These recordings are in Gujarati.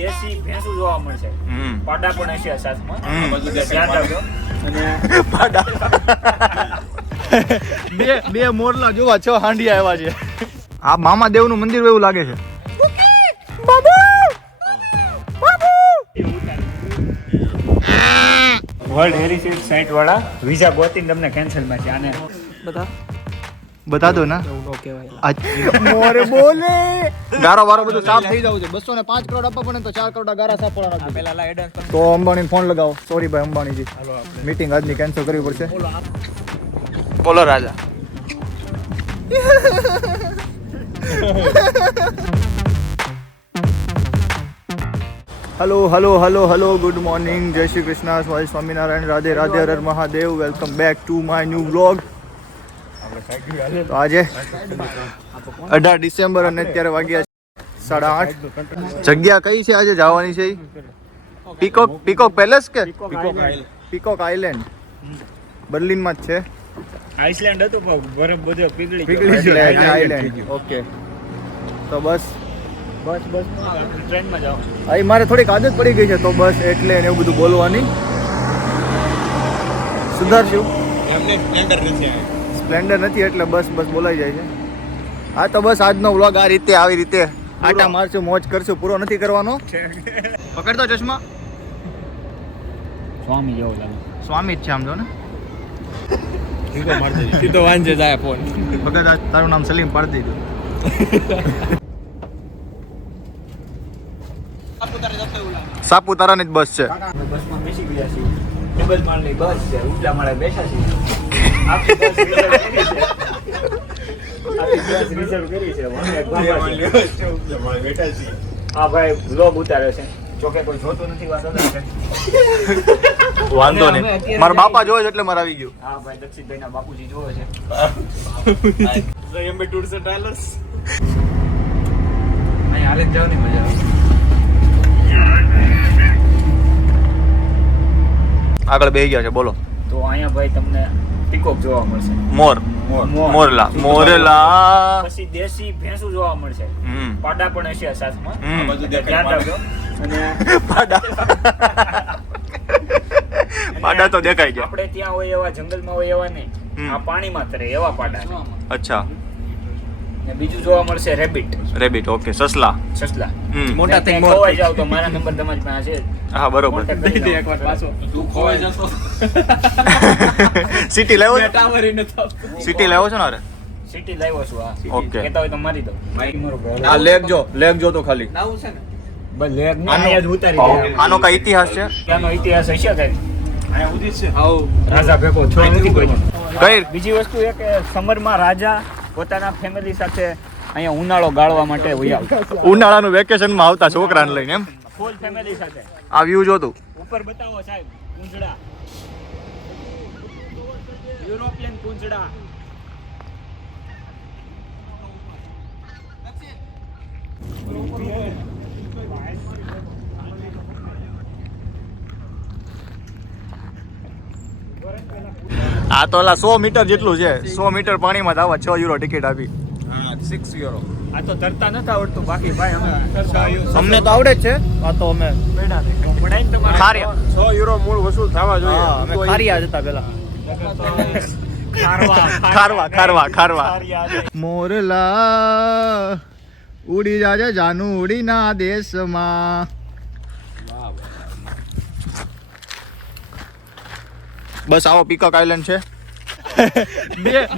દેશી ભેંસું જોવા મળશે. પાડા પણ હશે સાથમાં. ધ્યાન રાખજો. અને પાડા બે મોરલા જોવા 6 હાંડિયા આવ્યા છે. આ મામા દેવનું મંદિર એવું લાગે છે. વર્લ્ડ હેરિટેજ સાઇટ વાળા વિઝા ગોતીને તમને કેન્સલમાં છે. આને બતા દો ના. મોરે બોલે ગારો વારો બધું સાફ થઈ જાવ છે. 205 કરોડ આપવા પડે તો 4 કરોડ ગારા સાફ પડવાના. પેલા એડવાન્સ તો અંબાણીને ફોન લગાવો. સોરી ભાઈ અંબાણીજી, મીટિંગ આજની કેન્સલ કરવી પડશે. બોલો રાજા. Hello hello hello hello good morning, જય Shri Krishna, Swaminarayan, Radhe Radhe, Har Har Mahadev. Welcome back to my new vlog. તો આજે 18 ડિસેમ્બર અને અત્યારે વાગ્યા 8:30. જગ્યા કઈ છે આજે જવાની છે? પીકોક પેલેસ કે પીકોક આઇલેન્ડ બર્લિનમાં જ છે. આઇસલેન્ડ હતું પણ બરફ બધો પીગળી એટલે આઇલેન્ડ. ઓકે, તો બસ ટ્રેનમાં જાઓ. અહીં મારે થોડીક આદત પડી ગઈ છે તો બસ એટલે ને એવું બધું બોલવાની સુધારશું. સ્પ્લેન્ડર નથી એટલે બસ બોલાઈ જાય છે. હા તો બસ આજનો વ્લોગ આ રીતે આવી રીતે આટા મારશું, મોજ કરશું. પૂરો નથી કરવાનો. પકડતો ચશ્મા. સ્વામી જેવો લાગે. સ્વામી જ છે આમ તો ને. સીધો વાંચે જાય ફોન. ભગત આજ તારું નામ સલીમ પાડી દીધું. સાપુતારાની જ બસ છે. બસમાં બેસી ગયા છીએ. ડબલ માળની બસ છે. ઉપલા માળે બેઠા છીએ. આખી બસ રિઝર્વ કરી છે. હા ભાઈ વ્લોગ ઉતાર્યો છે. જોકે કોઈ જોતું નથી. વાંધો નહીં, મારા બાપા જોવે છે એટલે મારે આવી ગયું. હા ભાઈ દક્ષિતભાઈ ના બાપુજી જોવે છે. હાલે જ જાવ ની મજા આવે. આગળ બેસી ગયા છે. બોલો. તો અહીંયા ભાઈ તમને પીકોક જોવા મળશે. મોરલા. પછી દેશી ભેંસું જોવા મળશે. પાડા પણ હશે સાથમાં. ધ્યાન રાખજો. અને પાડા તો દેખાય ગયા. આપણે ત્યાં હોય એવા જંગલમાં હોય એવા નહીં. આ પાણીમાં તરે એવા પાડા. અચ્છા. ને બીજું જોવા મળશે રેબિટ. ઓકે, સસલા. મોટા થઈ ખોવાઈ જાવ તો મારા નંબર તમારી પાસે છે. હા બરોબર. એકવાર પાછો તું ખોવાઈ જશો. સિટી લાવ્યો છે? ટાવર ઈ નતો. સિટી લાવ્યો છે ને? અરે સિટી લાવ્યો છું. હા ઓકે. કહેતા હોય તો મારી દો. આ લેગ જો તો ખાલી. લાવું છે ને બસ લેગ ને અહીંયા જ ઉતારી દે. આનો કઈ ઇતિહાસ છે? ત્યાંનો ઇતિહાસ હશે કઈ. અહીંયા ઉધી છે. આવ રાજા ભેગો છો નથી કોઈ. કઈ બીજી વસ્તુ એ કે સમરમાં રાજા પોતાના ફેમિલી સાથે અહીંયા ઉનાળો ગાળવા માટે હોય આવતા. ઉનાળાનું વેકેશનમાં આવતા છોકરાને લઈને એમ. ફૂલ ફેમિલી સાથે. આ વ્યૂ જોતું. ઉપર બતાવો સાહેબ. કુંજડા. યુરોપિયન કુંજડા. આ તો 100 મીટર જેટલું છે. 100 મીટર પાણીમાં આવવા 6 યુરો ટિકિટ આપી. 6 યુરો. આ તો તરતા નથી આવડતું. બાકી ભાઈ અમે અમને તો આવડે જ છે. આ તો અમે પડાય તમારે ખારિયા 6 યુરો મૂળ વસૂલ થવા જોઈએ. હા, અમે ખારિયા જ હતા પેલા. ખારવા. મોરલા ઉડી જાજે જાનુ ઉડીના દેશમાં. બસ આવો પીકોક આઇલેન્ડ છે.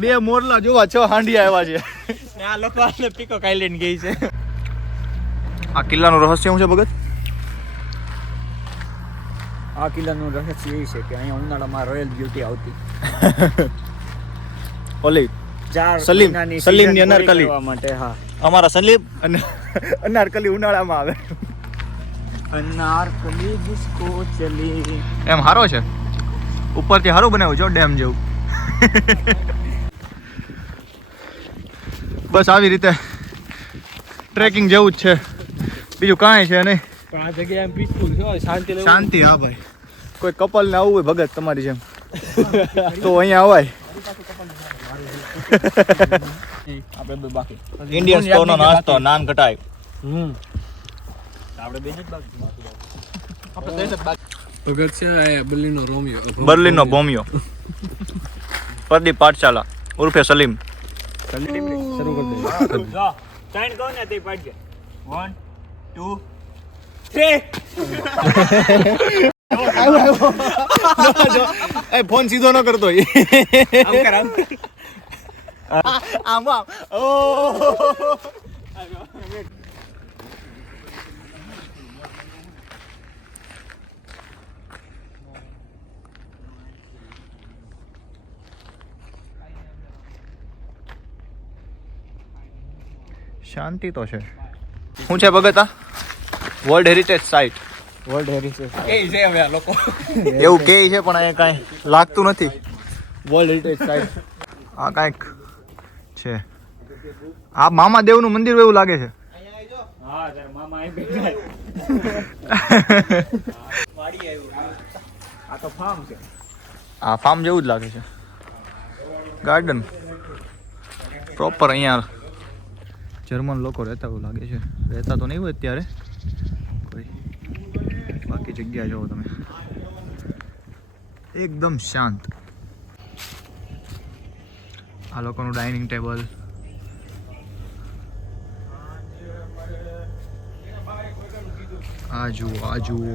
બે મોરલા જોવા 6 હાંડિયા આવ્યા છે. આ લોકો આને પીકોક આઇલેન્ડ ગઈ છે. આ કિલ્લાનું રહસ્ય શું છે ભગત? આ કિલ્લાનું રહસ્ય એ છે કે અહીંયા ઉનાળામાં રોયલ બ્યુટી આવતી. ઓલી સલીમની અનારકલી માટે. હા અમારા સલીમ અને અનારકલી ઉનાળામાં આવે. અનારકલી ડિસ્કો ચલી. એમ હારો છે. ઉપરથી હારું બનાવ્યું છે ડેમ જેવું. બસ આવી રીતે ટ્રેકિંગ જેવું જ છે. બીજું કાંઈ છે નહીં. પણ આ જગ્યા એમ પીસફુલ છે. શાંતિ. હા ભાઈ, કોઈ કપલ ને આવવું હોય ભગત તમારી જેમ તો અહીંયા અવાય. આપણે બાકી ઇન્ડિયન સ્ટોરનો નાસ્તો નાન કટાઈ. આપણે બેન જ બાકી ભગત છે બર્લિનનો રોમિયો બર્લિનનો બોમિયો પ્રદીપ પાઠશાલા ઉર્ફે સલીમ. શરૂ કરી દે. જો સાઈન કહો ને તે પાડજે 1 2 3 એ ફોન સીધો ન કરતો આમ કર આમ ઓ શાંતિ તો છે. શું છે ભગત? આ world heritage site world heritage કે છે હવે આ લોકો એવું કે છે પણ અહીંયા કાંઈ લાગતું નથી. વર્લ્ડ હેરિટેજ સાઇટ આ કાંઈક છે. આ મામા દેવનું મંદિર એવું લાગે છે. હા તાર મામા અહીં બેઠા વાડી આવ્યું. આ તો ફાર્મ છે. આ ફાર્મ જેવું જ લાગે છે. ગાર્ડન પ્રોપર અહીંયા જર્મન લોકો રહેતા એવું લાગે છે. રહેતા તો નહીં હોય અત્યારે કોઈ, બાકી જગ્યા જોવો તમે એકદમ શાંત. આ લોકોનું ડાઇનિંગ ટેબલ, આ જુઓ આ જુઓ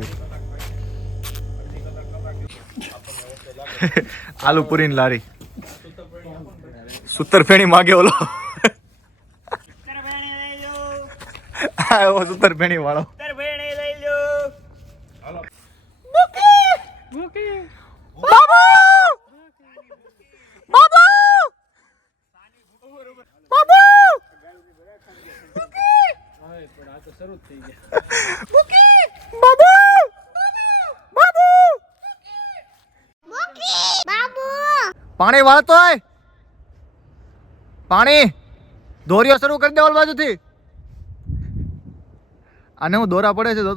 આલુ પૂરીની લારી. સૂતર ફેણી માગે ઓલો એવો સૂતર ફેણી વાળો. પાણી વાળતો હોય, પાણી દોરીઓ શરૂ કરી દે ઓલ બાજુથી. આને હું દોરા પડે છે તો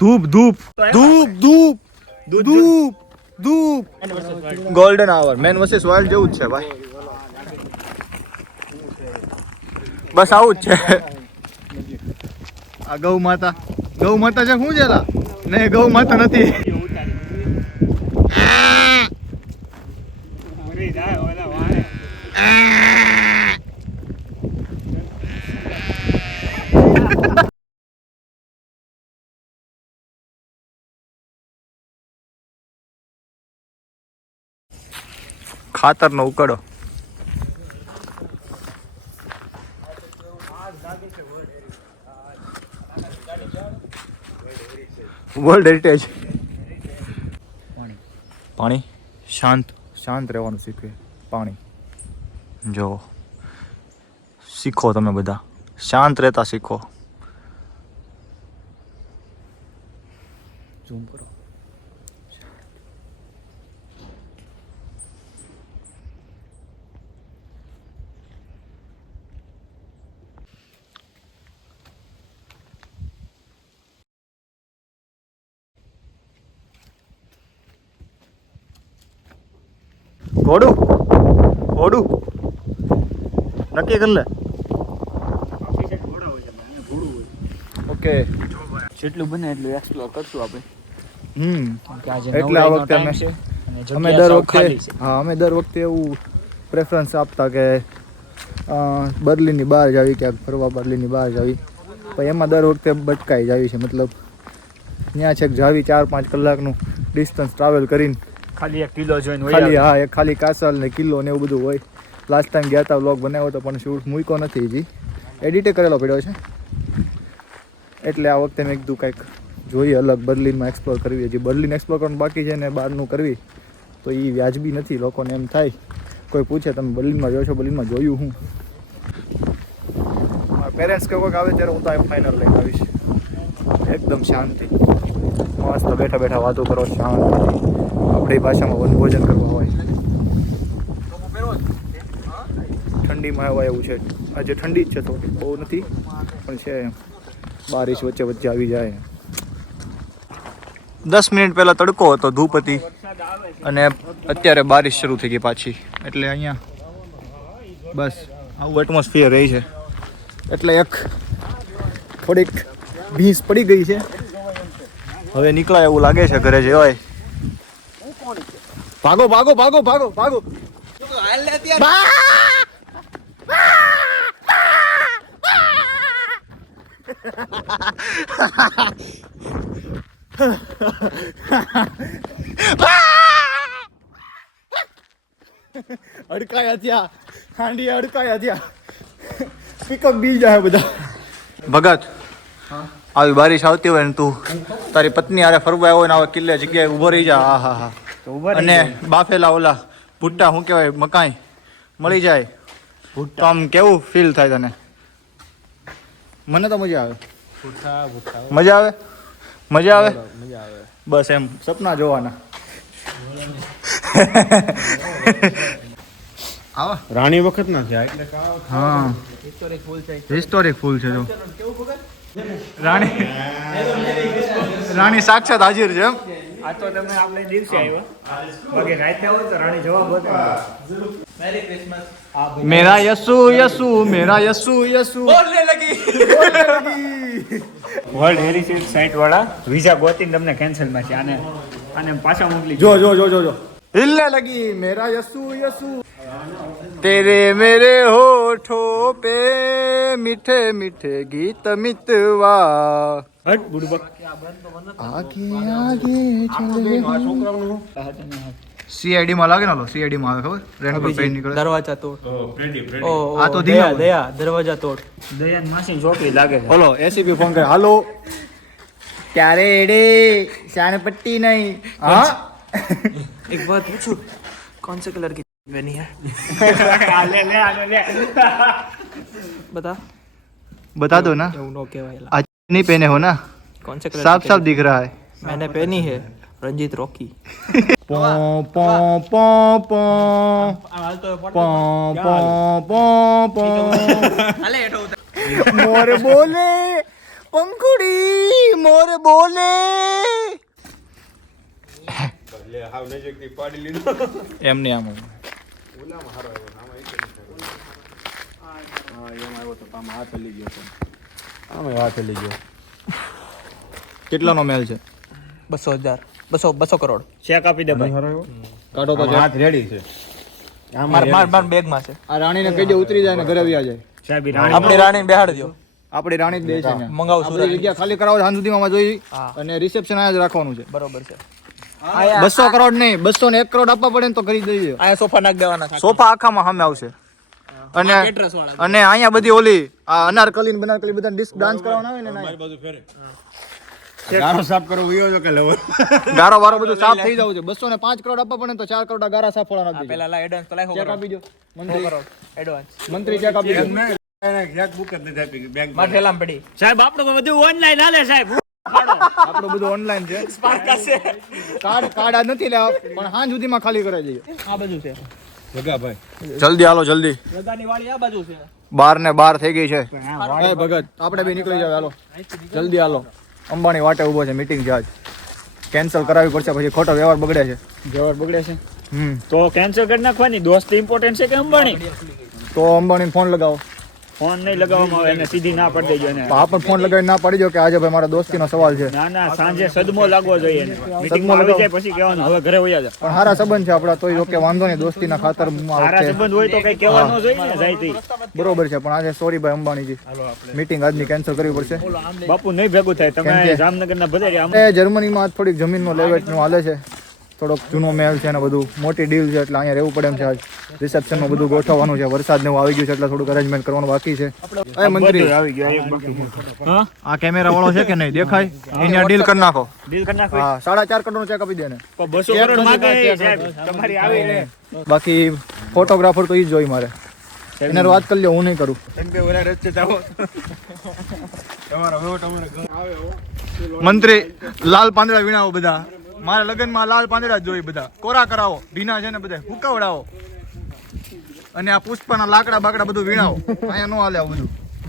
ધૂપ ધૂપ ધૂપ ધૂપ ધૂપ ધૂપ ગોલ્ડન આવર મેન વર્સિસ વાઇલ્ડ જેવું જ છે ભાઈ. બસ આવું જ છે. આ ગૌ માતા છે. શું છે લા? નહીં ગૌ માતા નથી. ખાતરનો ઉકળો. World heritage. પાણી શાંત રહેવાનું શીખવે. પાણી જો શીખો તમે બધા, શાંત રહેતા શીખો. ઝૂમ કરો. ઘોડું નક્કી કરી લે. ઓકે જેટલું બને એટલું એક્સપ્લોર કરશું આપણે. એટલે આ વખતે અમે દર વખતે એવું પ્રેફરન્સ આપતા કે બર્લિનની બહાર જાવી, ક્યાંક ફરવા બર્લિનની બહાર જાવી. પણ એમાં દર વખતે ભટકાઈ જાવી છે. મતલબ ત્યાં છેક જાવી 4-5 કલાકનું ડિસ્ટન્સ ટ્રાવેલ કરીને ખાલી એક કિલો જોઈને ખાલી હા એક ખાલી કાસલ ને કિલ્લો ને એવું બધું હોય. લાસ્ટ ટાઈમ ગયા હતા વ્લોગ બનાવ્યો હતો પણ શૂટ મૂક્યો નથી, હજી એડિટે કરેલો પડ્યો છે. એટલે આ વખતે મેં કીધું કંઈક જોઈએ અલગ, બર્લિનમાં એક્સપ્લોર કરવી. હજી બર્લિન એક્સપ્લોર કરવાનું બાકી છે ને બહારનું કરવી તો એ વ્યાજબી નથી. લોકોને એમ થાય, કોઈ પૂછે તમે બર્લિનમાં જોયો છો, બર્લિનમાં જોયું હું. મારા પેરેન્ટ્સ કે કોઈક આવે ત્યારે હું તો ફાઇનલ લઈને આવીશ. એકદમ શાંતિ, મસ્ત બેઠા બેઠા વાતો કરો શાંતિથી. આપણી ભાષામાં વનભોજન કરવા હોય. ઠંડીમાં આવવા એવું છે. આજે ઠંડી જ છે, થોડી બહુ નથી પણ છે. બારિશ વચ્ચે આવી જાય. 10 મિનિટ પહેલાં તડકો હતો, ધૂપ હતી, અને અત્યારે બારિશ શરૂ થઈ ગઈ પાછી. એટલે અહીંયા બસ આવું એટમોસ્ફિયર રહી છે એટલે એક થોડીક ભીંસ પડી ગઈ છે. હવે નીકળાય એવું લાગે છે ઘરે જવાય. ભાગો ભાગો ભાગો ભાગો ભાગો. અડકાયા ત્યાં હાંડી અડકાયા ત્યાં પિકઅપ બી જાય બધા. ભગત આવી બારિશ આવતી હોય ને તું તારી પત્ની હારે ફરવા આવ્યો ને આવા કિલ્લે જગ્યાએ ઊભો રહી જા. હા હા હા. અને બાફેલા ઓલા ભૂટ્ટા શું કહેવાય મકાઈ મળી જાય તો આમ કેવું ફીલ થાય તને? મને તો મજા આવે. મજા આવે મજા આવે બસ એમ સપના જોવાના. આવા રાણી વખત ના થયા એટલે હા હિસ્ટોરિક ફૂલ છે. જો રાણી સાક્ષાત હાજર છે એમ. આ તો તમે આપણે દિવસે આવ્યો બાકી રાતે આવો તો રાણી જવાબ હતો. મેરા યસુ યસુ મેરા યસુ યસુ બોલને લગી. વર્લ્ડ હેરિટેજ સાઇટ વાળા વિઝા ગોતીને તમને કેન્સલ માં છે. આને પાછા મોકલી જો જો જો જો જો હિલને લગી મેરા યસુ યસુ तेरे मेरे होठों पे मीठे मीठे गीत मितवा હટ બુડબક आगे आगे चले. CID માં લાગે ને લો CID માં આવે ખબર રેન્ટ પર પેન નીકળે. દરવાજા તોડ. આ તો ધીમા દયા દરવાજા તોડ. દયાન માસી છોકરી લાગે છે. બોલો ACP ફોન કરે. હાલો ક્યારે એડે શાનપટ્ટી નહીં. હા एक बात पूछूं कौन से कलर की बनी है લે बता बता दो ना. नो केवायला आज नहीं पहने हो ना कौन से कलर साफ साफ दिख रहा है. मैंने पहनी है रंजीत रॉकी पो पो पो पो पो पो पो पो मोर बोले पंखुड़ी मोर बोले. લે હાવ નજીક થી પાડી લીધો. એમ નહીં આમ આમે વાત લઈ ગયો. કેટલાનો મેલ છે? 200,000 200 કરોડ ચેક આપી દે ભાઈ. કાઢો તો છે. હાથ રેડી છે. માર બેગ માં છે. આ રાણીને કહી દે ઉતરી જાય ને ઘરે વ્યા જાય. સાહેબ રાણી આપણી રાણીને બેહાડ દો. આપણી રાણી જ દે છે ને. મંગાવું છું આપણી જગ્યા ખાલી કરાવો સાંજ સુધીમાં જોઈ હા. અને રિસેપ્શન આયા જ રાખવાનું છે. બરોબર છે. 200 કરોડ નહીં 201 કરોડ આપવા પડે ને તો કરી દઈએ. આયા સોફા નાખ દેવાના છે. સોફા આખામાં સામે આવશે અને કેટરસ વાળા. અને અહીંયા બધી ઓલી આ અનારકલી ને બનારકલી બધા ડિસ્ક ડાન્સ કરવાના આવે ને મારી બાજુ ફેરે. ગારો સાફ કરો ઉયો છો કે લવર. ગારો વારો બધું સાફ થઈ જવું છે. 205 કરોડ આપવા પડે ને તો 4 કરોડ ગારા સાફ વાળા નાખી પેલા લા એડવાન્સ તો લાય ચેક આપી દો મંત્રી. એડવાન્સ મંત્રી ચેક આપી દો. એને ચેક બુક જ નથી આપી બેંક. માર ઠેલામાં પડી. સાહેબ આપણે તો બધું ઓનલાઈન હાલે સાહેબ. આપણું બધું ઓનલાઈન છે. સ્પાર્કા છે. કાર્ડ આ નથી લેવા પણ સાંજ સુધીમાં ખાલી કરાવી દઈએ. આ બાજુ છે. જગા ભાઈ જલ્દી હાલો જલ્દી. રગાની વાળી આ બાજુ છે. 12 ને 12 થઈ ગઈ છે. એ ભગત આપણે બી નીકળી જાવ હાલો જલ્દી હાલો. અંબાણી વાટે ઊભો છે મીટિંગ છે આજ. કેન્સલ કરાવવી પડશે પછી ખોટો વ્યવહાર બગડે છે. જવાર બગડે છે તો કેન્સલ કરી નાખવાની. દોસ્ત ઇમ્પોર્ટન્ટ છે કે અંબાણી? તો અંબાણીને ફોન લગાવો. ફોન નહીં લગાવવામાં આવે એને સીધી ના પડી દેજો એને. તો આપ પણ ફોન લગાવીને ના પાડી દો કે આજે ભાઈ મારા દોસ્તીનો સવાલ છે. ના ના સાંજે સદમો લાગવો જોઈએ એને. મીટિંગમાં આવી જાય પછી કહેવાનું હવે ઘરે વયા જા. પણ સારા સંબંધ છે આપણા તોય ઓકે વાંધો નહીં દોસ્તીના ખાતર સારા સંબંધ હોય તો કઈ કહેવાનું જોઈએ ને જાયથી. બરોબર છે પણ આજે સોરી ભાઈ અંબાણીજી મીટિંગ આજની કેન્સલ કરવી પડશે. બાપુ નહીં ભેગું થાય. તમે જામનગરના બધે એ જર્મનીમાં આજ થોડીક જમીનનો લેવેચનું હાલે છે. થોડોક જૂનો મહેલ છે ને બધું મોટી ડીલ છે એટલે અહીંયા રહેવું પડે એમ છે. આજ રિસેપ્શનમાં બધું ગોઠવવાનું છે. વરસાદ ને એવું આવી ગયું છે એટલે થોડુંક અરેન્જમેન્ટ કરવાનું બાકી છે. એ મંત્રી આવી ગયો એક બાકી. હા આ કેમેરા વાળો છે કે નહીં દેખાય અહીંયા ડીલ કરી નાખો. ડીલ કરી નાખો. હા 4.5 કરોડનો ચેક આપી દે ને. 200 કરોડ માંગે સાહેબ તમારી આવી રે. બાકી ફોટોગ્રાફર તો ઈ જ જોઈ મારે. એને વાત કરી લ્યો હું નહીં કરું. મંત્રી લાલ પાંદડા વીણાવો બધા. મારા લગ્નમાં લાલ પાંદડા જ જોઈ બધા. કોરા કરાવો ભીના છે ને બધા હુકાવડાવો અને આ પુષ્પાના લાકડા બાકડા બધું વીણાવો. અહીંયા નો હાલે આવું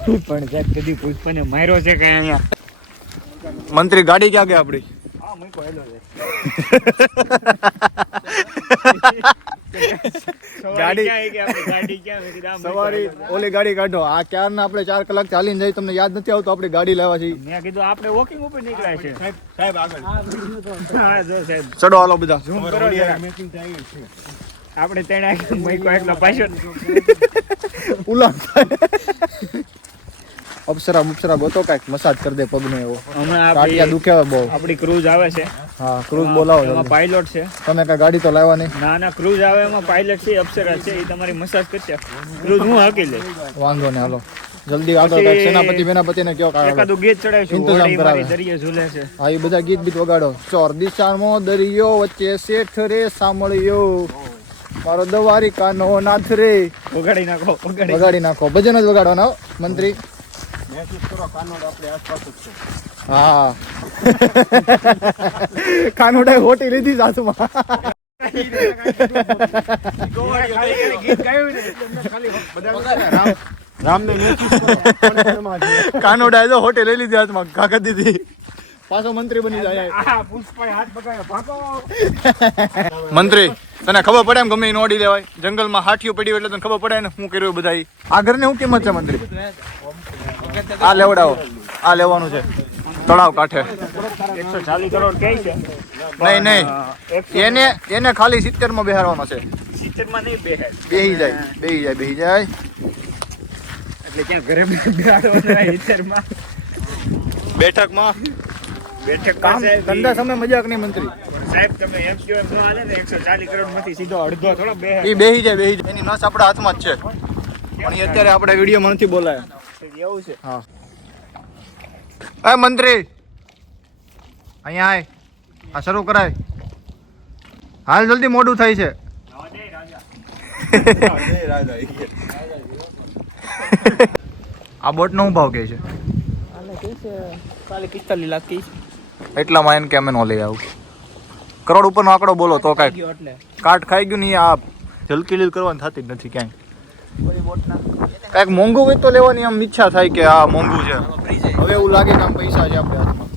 બધું. પણ સાહેબ કદી પુષ્પાને માર્યો છે કે અહીંયા? મંત્રી ગાડી ક્યાં ગઈ આપડી? હા મૂકો હેલો છે. ગાડી- ગાડી ક્યાં મેં કીધું આમ સવારે ઓલી ગાડી કાઢો. આ ક્યારના આપણે 4 કલાક ચાલીને જઈ, તમને યાદ નથી આવતું આપણી ગાડી લેવા છીએ. મેં કીધું આપણે વોકિંગ ઉપર નીકળ્યા છે. સાહેબ આગળ હા જો સાહેબ ચડો હાલો બધા. ઝૂમ કરો જરા. મેકિંગ થાય છે. આપણે તેણે મૂક્યો એકલો પાછો. ઉલામ અપ્સરા ગોતો કાંઈક મસાજ કરી દે પગને એવો. હમણાં કાટિયા દુખે હવે બહુ. આપણી ક્રૂઝ આવે છે. હા ક્રૂઝ બોલાવો એમાં જલ્દી. પાયલોટ છે. તમે કાંઈ ગાડી તો લાવવા નહીં. ના ક્રૂઝ આવે એમાં પાયલટ છે, અપ્સરા છે, એ તમારી મસાજ કરશે. ક્રૂઝ હું હાકી લે. વાંધો નહીં હાલો જલ્દી આગળ કાંઈક સેનાપતિ બેનાપતિને કયો કાંઈ એકાદું ગીત ચડાવીશું. ઇંતજામ હોડી મારી કરાવે. દરિયે ઝૂલે છે. હા એ બધા ગીત બીત વગાડો. ચોર દિશામાં દરિયો વચ્ચે શેઠ રે સાંભળ્યો મારો દ્વારિકાનો નાથ રે. વગાડી નાખો વગાડી નાખો. ભજન જ વગાડવાના હો, મંત્રી. મહેસૂસ કરો કાનોડ આપણે આસપાસ જ છે. હા કાનોડાએ હોટી લીધી સાસુમાં. ગીત ગાયું ને રામને મહેસૂસ કરો કણકણમાં છે. કાનોડાએ તો હોટી લઈ લીધી હાથમાં, કાકા દીધી. પાછો મંત્રી બની જાય. આ પુષ્પાએ હાથ પકડ્યો. ભાગો. મંત્રી તને ખબર પડે એમ ગમે એને ઓડી લેવાય. જંગલમાં હાથીઓ પડ્યું એટલે તને ખબર પડે ને શું કર્યું બધા. આ ઘરની શું કિંમત છે મંત્રી? આ લેવડાવો. આ લેવાનું છે તળાવ કાંઠે. 140 કરોડ કહે છે. નહીં એને ખાલી 70 માં બેહારવાનો છે. 70 માં નહીં બેહે. બેહી જાય. એટલે ક્યાં ઘરે બેહાડવાના 70 માં. બેઠકમાં બેઠક કામ પાસે ધંધા સમય મજાક નહીં મંત્રી. સાહેબ તમે એમ કહો એમ ન હાલે ને. 140 કરોડ માંથી સીધો અડધો થોડો બેહે. એ બેહી જાય. એની નસ આપણા હાથમાં જ છે, પણ એ અત્યારે આપણે વિડીયોમાં નથી બોલાય. એવું છે. હા એ મંત્રી અહીંયા આય. આ શરૂ કરાય. હાલ જલ્દી મોડું થાય છે. જય રાજા. આ બોટનો શું ભાવ કહે છે? કાલે 45 લાખ કી એટલામાં એને કે અમે નો લઈ આવું. કરોડ ઉપરનો આંકડો બોલો તો કાંઈક. ગયો એટલે કાટ ખાઈ ગયું નહીં. આ જલકી લીલ કરવાની થતી જ નથી ક્યાંય. કાંઈક મોંઘું હોય તો લેવાની આમ ઈચ્છા થાય કે આ મોંઘું છે. હવે એવું લાગે કે આમ પૈસા છે આપણે હાથમાં.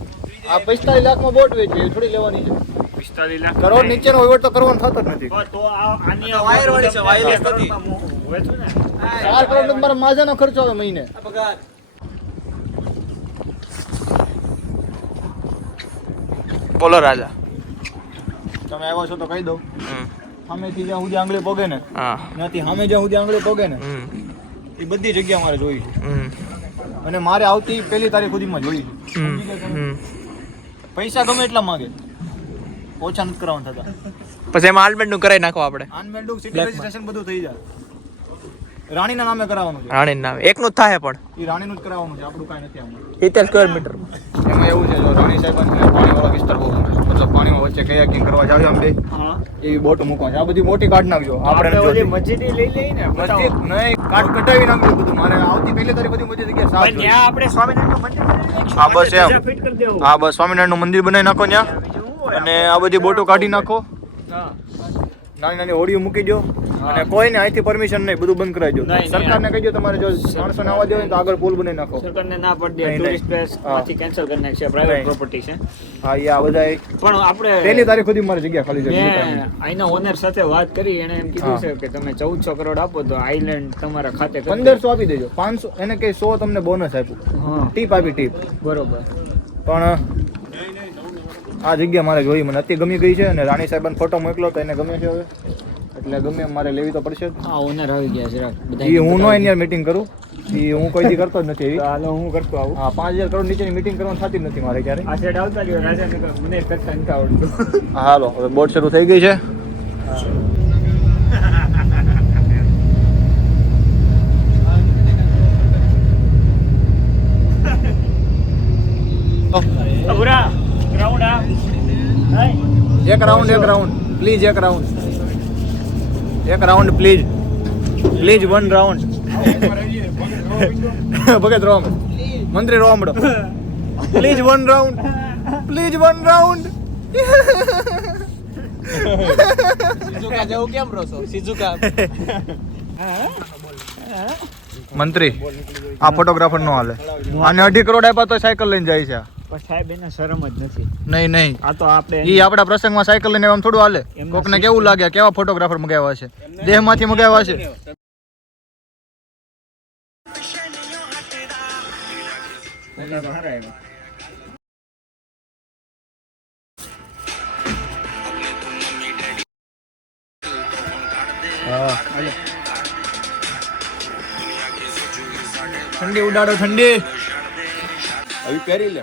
આ 45 લાખમાં બોટ વેચે એ થોડી લેવાની છે. 45 લાખ કરોડ નીચેનો વહીવટ તો કરવાનો થતો જ નથી. તો આની વાયર વાળી છે, વાયરલેસ નથી. વેચું ને 4 કરોડ તો મારા માજાનો ખર્ચો આવે મહિને. પગાર બોલો રાજા. તમે આવ્યા છો તો કહી દઉં. સામેથી જ્યાં સુધી આંગળી પોગે ને, હા ત્યાંથી સામે જ્યાં સુધી આંગળી પોગે ને એ બધી જગ્યા મારે જોઈ છે. અને મારે આવતી 1 તારીખ સુધીમાં જોઈ છે. પૈસા ગમે એટલા માંગે, ઓછા નથી કરવાના થતા. પછી એમાં આલ્બેન્ડ નું કરાવી નાખો આપણે. અનમેલ્ડ સિટી રજિસ્ટ્રેશન બધું થઈ જાય. રાણીના નામે કરાવવાનું છે. રાણી નામ એકનું જ થાય પણ એ રાણીનું જ કરાવવાનું છે, આપણું કાંઈ નથી આમાં. 70 સ્ક્વેર મીટર. એમાં એવું છે, જો રાણી સાહેબ પાણીવાળા વિસ્તાર બહુ ગમે. મતલબ પાણીમાં વચ્ચે કયાકિંગ કરવા જાવ આમ બે હા એવી બોટ મૂકવા છે. આ બધી મોટી કાઢ નાખજો. આપણે આપણે ઓલી મસ્જિદી લઈ લઈને મસ્જિદ નહીં, કાઢ કઢાવી નાખજો બધું. મારે આવતી 1 તારીખ બધી બધી જગ્યાએ સાફ પણ જોઈએ. ત્યાં આપણે સ્વામિનારાયણનું મંદિર બનાવી નાખીશું. હા, બસ એમ. બીજા ફિટ કરી દેવું. હા બસ સ્વામિનારાયણનું મંદિર બનાવી નાખો ત્યાં. બીજું શું હોય? અને આ બધી બોટો કાઢી નાખો. હા. નાની નાની હોડીઓ મૂકી દો. અને કોઈને અહીંથી પરમિશન નહીં, બધું બંધ કરાવી દો. નહીં, નહીં. સરકારને કહી દો તમારે જો માણસોને આવવા દેવા હોય તો આગળ પુલ બનાવી નાખો. સરકારને ના પડી દે. નહીં, ટુરિસ્ટ નહીં. પ્લેસ માંથી કેન્સલ કરી નાખશે. પ્રાઇવેટ નહીં. પ્રોપર્ટી છે. હા એ આ બધા પણ આપણે 1 તારીખ સુધી મારી જગ્યા ખાલી છે. મેં અહીંના ઓનર સાથે વાત કરી. એને એમ કીધું છે કે તમે 1400 કરોડ આપો તો આઈલેન્ડ તમારા ખાતે કરી દે. 1500 આપી દેજો. 500 એને કે 100 તમને બોનસ આપ્યું. હા ટીપ આપી ટીપ. બરોબર. પણ આ જગ્યા મારે જોઈ, મને અતિ ગમી ગઈ છે. અને રાણી સાહેબનો ફોટો મોકલો તો એને ગમે છે હવે. એટલે ગમે એમ મારે લેવી તો પડશે જ. હા ઓનર આવી ગયા જરાક એ હું નો એની મીટિંગ કરું. એ હું કોઈ દી કરતો જ નથી એવી. હાલો હું કરતો આવું. હા 5000 કરોડ નીચેની મીટિંગ કરવાની થતી જ નથી મારે ક્યારે. આ સાઈડ આવતા રહ્યો રાજાનગર. મને કરતા નથી આવડતું. હા, હાલો હવે બોટ શરૂ થઈ ગઈ છે. પૂરા ગ્રાઉન્ડ આ એક રાઉન્ડ પ્લીઝ. એક રાઉન્ડ પ્લીઝ. 1 રાઉન્ડ. ભગત રોમ મંત્રી રોમડો પ્લીઝ 1 રાઉન્ડ. 1 રાઉન્ડ. સિઝુકા જવું કેમ રોસો? સિઝુકા મંત્રી આ ફોટોગ્રાફર નો હાલે. આને 2.5 કરોડ આપ્યા તો સાયકલ લઈને જાય છે. પણ સાહેબ એને શરમ જ નથી. નહીં નહીં, આ તો આપણે ઈ આપણા પ્રસંગમાં સાયકલ લઈને આમ થોડું હાલે. કોકને કેવું લાગે, કેવા ફોટોગ્રાફર મગાવ્યા છે, દેહમાંથી મગાવ્યા છે. ઠંડી ઉડાડો ઠંડી. હવે પહેરી લે.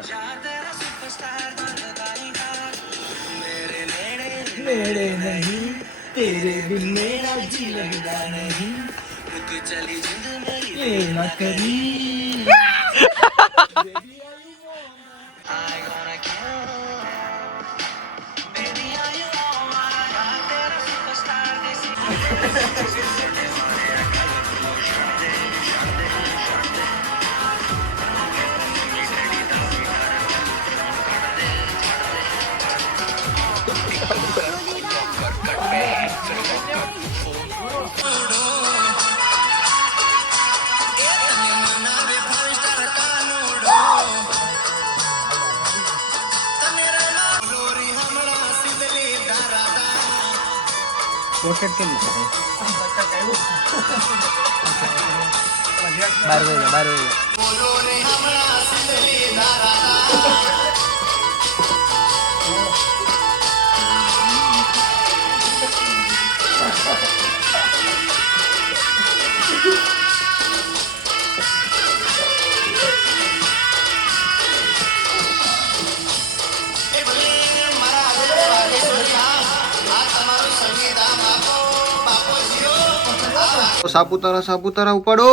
સાપુતારા ઉપાડો.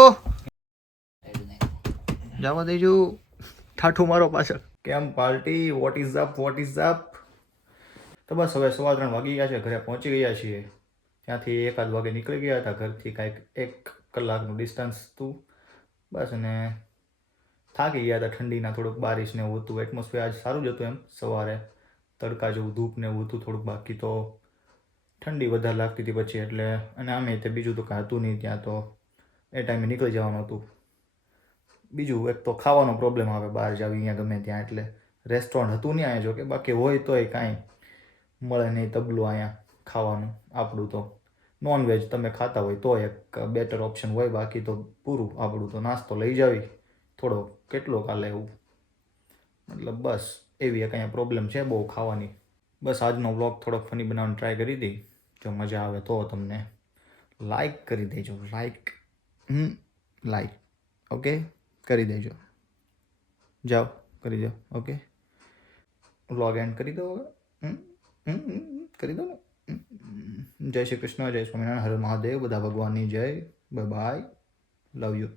જવા દેજો. ઠાઠું મારો પાછળ. કેમ પાર્ટી? What is up? તો બસ હવે 3:15 વાગી ગયા છે, ઘરે પહોંચી ગયા છીએ. ત્યાંથી 1 વાગે નીકળી ગયા હતા ઘરથી, કાંઈક 1 કલાકનું ડિસ્ટન્સ હતું બસ. અને થાકી ગયા હતા, ઠંડીના થોડુંક બારિશ ને એવું હતું. એટમોસ્ફિયર આજ સારું જ હતું, એમ સવારે તડકા જેવું ધૂપ ને એવું હતું થોડુંક, બાકી તો ઠંડી વધારે લાગતી હતી પછી. એટલે અને આમે તે બીજું તો કાંઈ હતું નહીં ત્યાં, તો એ ટાઈમે નીકળી જવાનું હતું. બીજું એક તો ખાવાનો પ્રોબ્લેમ આવે બહાર જાવ અહીંયા ગમે ત્યાં, એટલે રેસ્ટોરન્ટ હતું નહીં અહીંયા, જો કે બાકી હોય તોય કાંઈ મળે નહીં તબલું અહીંયા ખાવાનું. આપણું તો નોનવેજ તમે ખાતા હોય તો એક બેટર ઓપ્શન હોય, બાકી તો પૂરું આપણું તો નાસ્તો લઈ જાવી થોડો કેટલો કાલે એવું. મતલબ બસ એવી એક અહીંયા પ્રોબ્લેમ છે બહુ ખાવાની. બસ આજનો વ્લોગ થોડોક ફની બનાવવાની ટ્રાય કરી હતી. જો મજા આવે તો તમને લાઈક કરી દેજો, લાઈક ઓકે કરી દેજો. જાઓ કરી દો. ઓકે વ્લોગ એન્ડ કરી દો હવે. કરી દો ને. જય શ્રી કૃષ્ણ, જય સ્વામિનારાયણ, હર મહાદેવ, બધા ભગવાનની જય. Bye bye, love you.